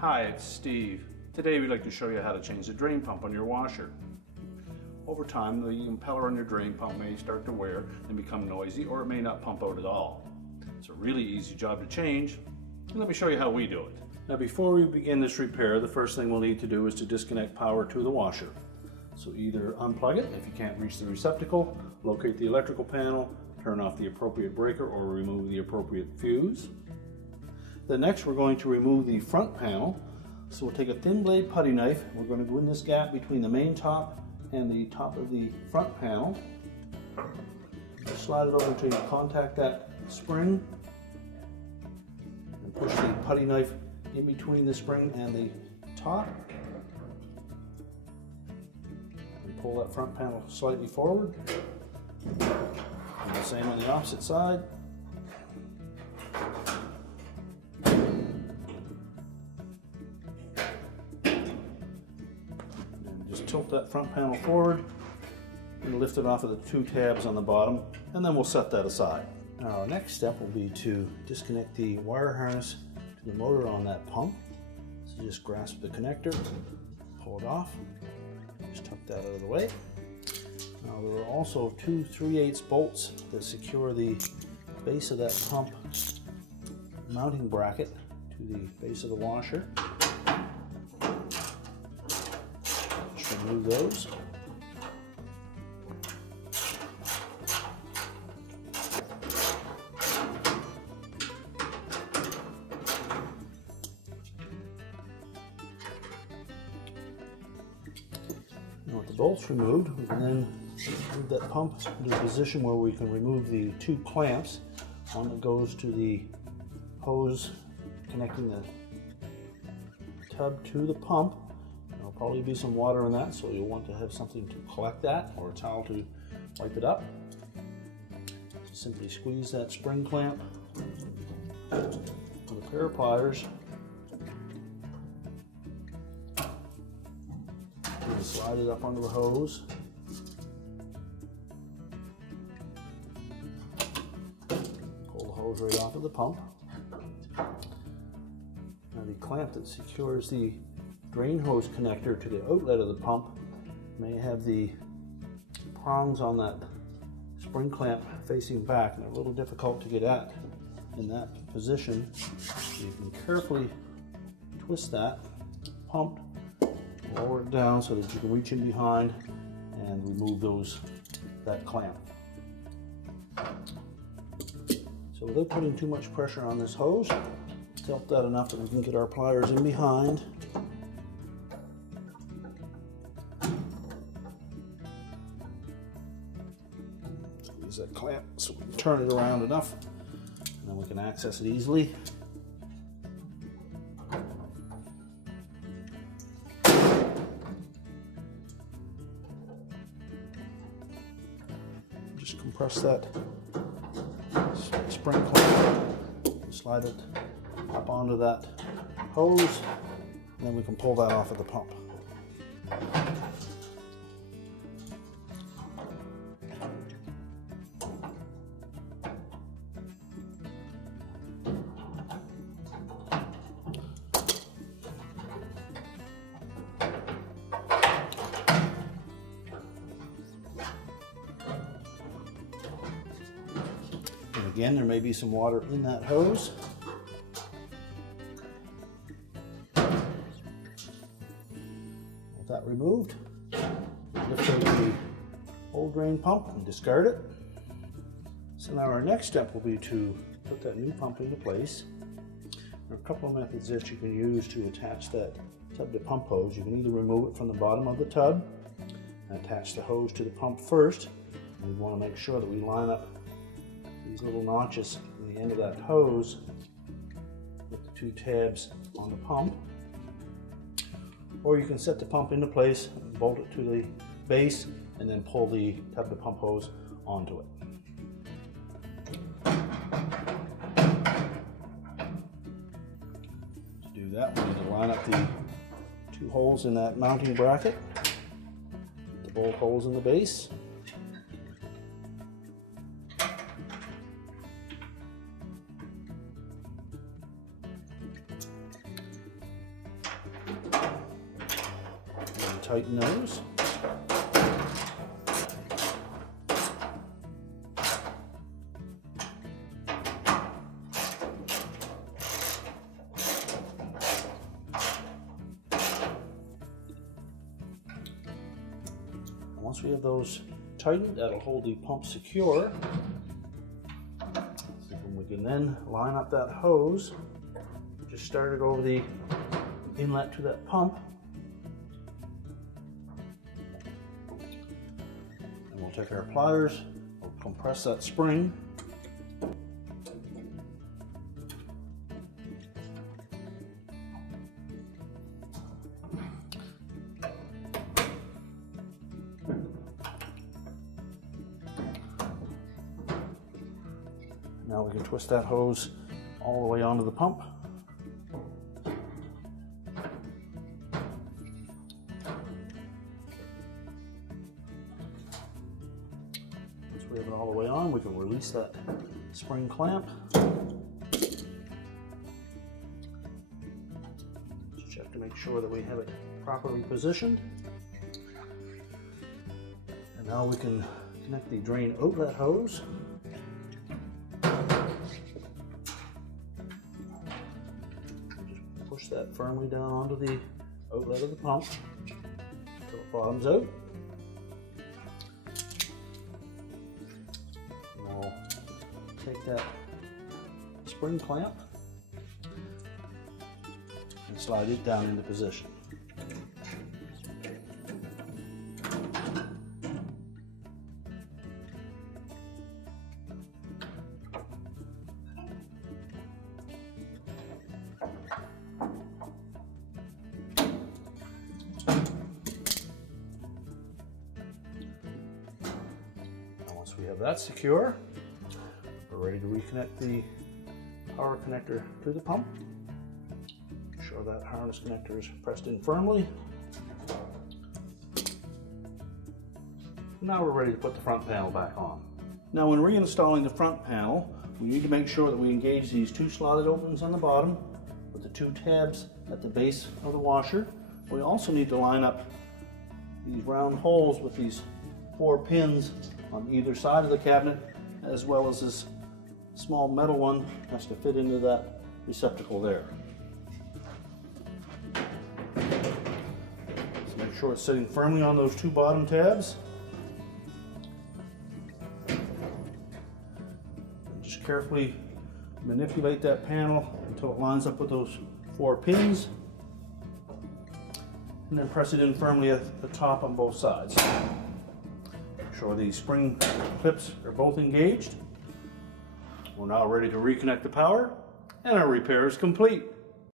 Hi, it's Steve. Today we'd like to show you how to change the drain pump on your washer. Over time, the impeller on your drain pump may start to wear and become noisy, or it may not pump out at all. It's a really easy job to change, and let me show you how we do it. Now before we begin this repair, the first thing we'll need to do is to disconnect power to the washer. So either unplug it if you can't reach the receptacle, locate the electrical panel, turn off the appropriate breaker or remove the appropriate fuse. Then next we're going to remove the front panel. So we'll take a thin blade putty knife. We're going to go in this gap between the main top and the top of the front panel. Just slide it over until you contact that spring. And push the putty knife in between the spring and the top. And pull that front panel slightly forward. And the same on the opposite side. Just tilt that front panel forward and lift it off of the two tabs on the bottom, and then we'll set that aside. Now our next step will be to disconnect the wire harness to the motor on that pump. So just grasp the connector, pull it off, just tuck that out of the way. Now there are also two 3/8 bolts that secure the base of that pump mounting bracket to the base of the washer. Remove those. Now with the bolts removed, we can then move that pump into a position where we can remove the two clamps. One that goes to the hose connecting the tub to the pump. There'll probably be some water in that, so you'll want to have something to collect that or a towel to wipe it up. Simply squeeze that spring clamp with a pair of pliers. And slide it up onto the hose. Pull the hose right off of the pump. Now the clamp that secures the drain hose connector to the outlet of the pump may have the prongs on that spring clamp facing back, and they're a little difficult to get at in that position. So you can carefully twist that pump, lower it down so that you can reach in behind and remove that clamp. So without putting too much pressure on this hose, tilt that enough that we can get our pliers in behind. That clamp so we can turn it around enough and then we can access it easily. Just compress that spring clamp, slide it up onto that hose, and then we can pull that off of the pump. Again, there may be some water in that hose. With that removed, lift out the old drain pump and discard it. So now our next step will be to put that new pump into place. There are a couple of methods that you can use to attach that tub to pump hose. You can either remove it from the bottom of the tub and attach the hose to the pump first. And we want to make sure that we line up these little notches in the end of that hose with the two tabs on the pump. Or you can set the pump into place, bolt it to the base, and then pull the tub to pump hose onto it. To do that, we need to line up the two holes in that mounting bracket, the bolt holes in the base. tighten those. Once we have those tightened, that'll hold the pump secure. So we can then line up that hose. Just start it over the inlet to that pump. And we'll take our pliers, we'll compress that spring. Now we can twist that hose all the way onto the pump. Once we have it all the way on, we can release that spring clamp. Just check to make sure that we have it properly positioned. And now we can connect the drain outlet hose. Push that firmly down onto the outlet of the pump until it bottoms out. And we'll take that spring clamp and slide it down into position. Once we have that secure, we're ready to reconnect the power connector to the pump. Make sure that harness connector is pressed in firmly. Now we're ready to put the front panel back on. Now when reinstalling the front panel, we need to make sure that we engage these two slotted openings on the bottom with the two tabs at the base of the washer. We also need to line up these round holes with these 4 pins on either side of the cabinet, as well as this small metal one has to fit into that receptacle there. So make sure it's sitting firmly on those 2 bottom tabs. And just carefully manipulate that panel until it lines up with those 4 pins. And then press it in firmly at the top on both sides. Make sure these spring clips are both engaged. We're now ready to reconnect the power, and our repair is complete.